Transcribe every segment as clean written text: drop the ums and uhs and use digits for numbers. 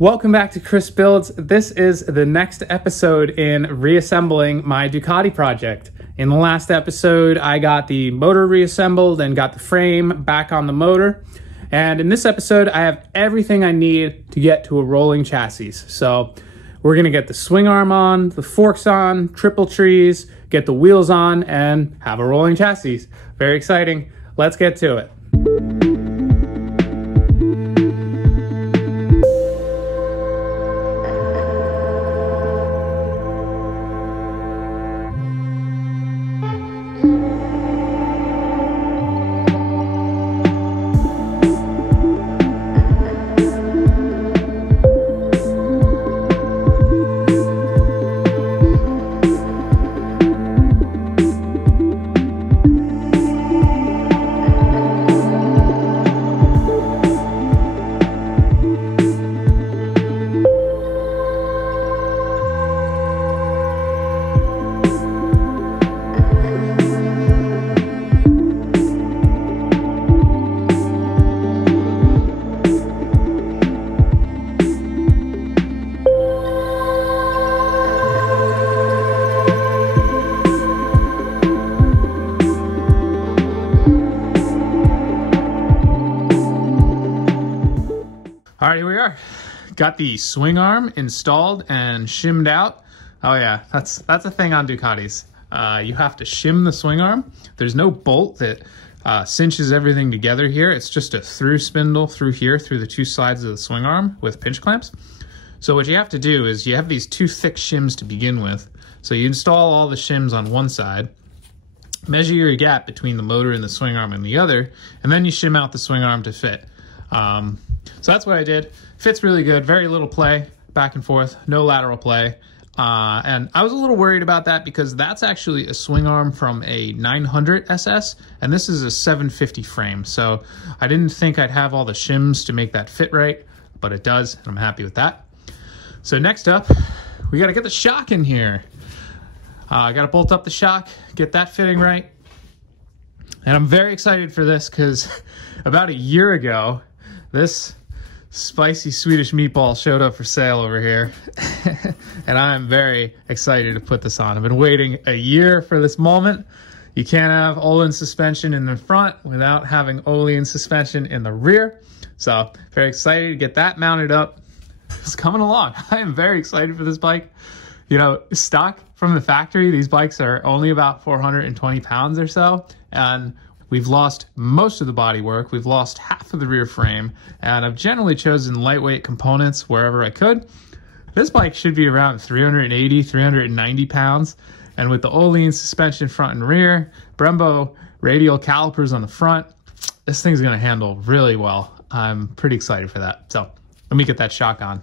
Welcome back to Chris Builds. This is the next episode in reassembling my Ducati project. In the last episode, I got the motor reassembled and got the frame back on the motor. And in this episode, I have everything I need to get to a rolling chassis. So we're gonna get the swing arm on, the forks on, triple trees, get the wheels on, and have a rolling chassis. Very exciting. Let's get to it. All right, here we are. Got the swing arm installed and shimmed out. Oh yeah, that's a thing on Ducatis. You have to shim the swing arm. There's no bolt that cinches everything together here. It's just a through spindle through here, through the two sides of the swing arm with pinch clamps. So what you have to do is you have these two thick shims to begin with. So you install all the shims on one side, measure your gap between the motor and the swing arm on the other, and then you shim out the swing arm to fit. So that's what I did. Fits really good, very little play, back and forth, no lateral play. And I was a little worried about that because that's actually a swing arm from a 900 SS, and this is a 750 frame. So I didn't think I'd have all the shims to make that fit right, but it does, and I'm happy with that. So next up, we gotta get the shock in here. I gotta bolt up the shock, get that fitting right. And I'm very excited for this because about a year ago, this spicy Swedish meatball showed up for sale over here. And I'm very excited to put this on. I've been waiting a year for this moment. You can't have Öhlins suspension in the front without having Öhlins suspension in the rear. So very excited to get that mounted up. It's coming along. I am very excited for this bike. You know, stock from the factory, these bikes are only about 420 pounds or so. And we've lost most of the bodywork. We've lost half of the rear frame, and I've generally chosen lightweight components wherever I could. This bike should be around 380, 390 pounds. And with the Öhlins suspension front and rear, Brembo radial calipers on the front, this thing's gonna handle really well. I'm pretty excited for that. So let me get that shock on.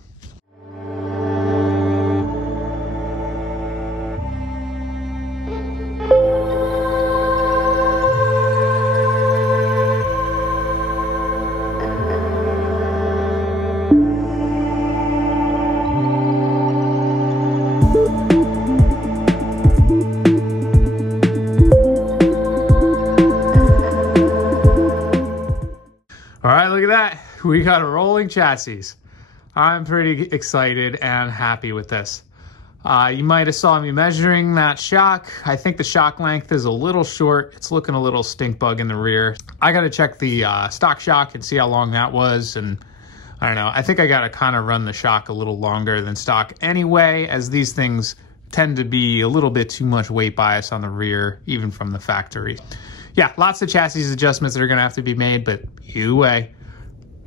All right, look at that. We got a rolling chassis. I'm pretty excited and happy with this. You might have saw me measuring that shock. I think the shock length is a little short. It's looking a little stink bug in the rear. I got to check the stock shock and see how long that was. And I don't know, I think I got to kind of run the shock a little longer than stock anyway, as these things tend to be a little bit too much weight bias on the rear, even from the factory. Yeah, lots of chassis adjustments that are gonna have to be made, but either way,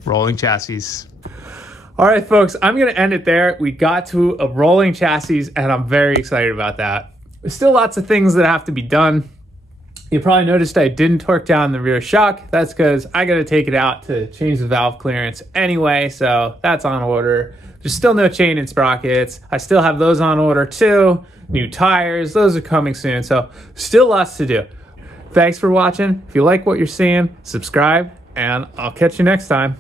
rolling chassis. All right, folks, I'm gonna end it there. We got to a rolling chassis, and I'm very excited about that. There's still lots of things that have to be done. You probably noticed I didn't torque down the rear shock. That's because I gotta take it out to change the valve clearance anyway, so that's on order. There's still no chain and sprockets. I still have those on order too. New tires, those are coming soon, so still lots to do. Thanks for watching. If you like what you're seeing, subscribe, and I'll catch you next time.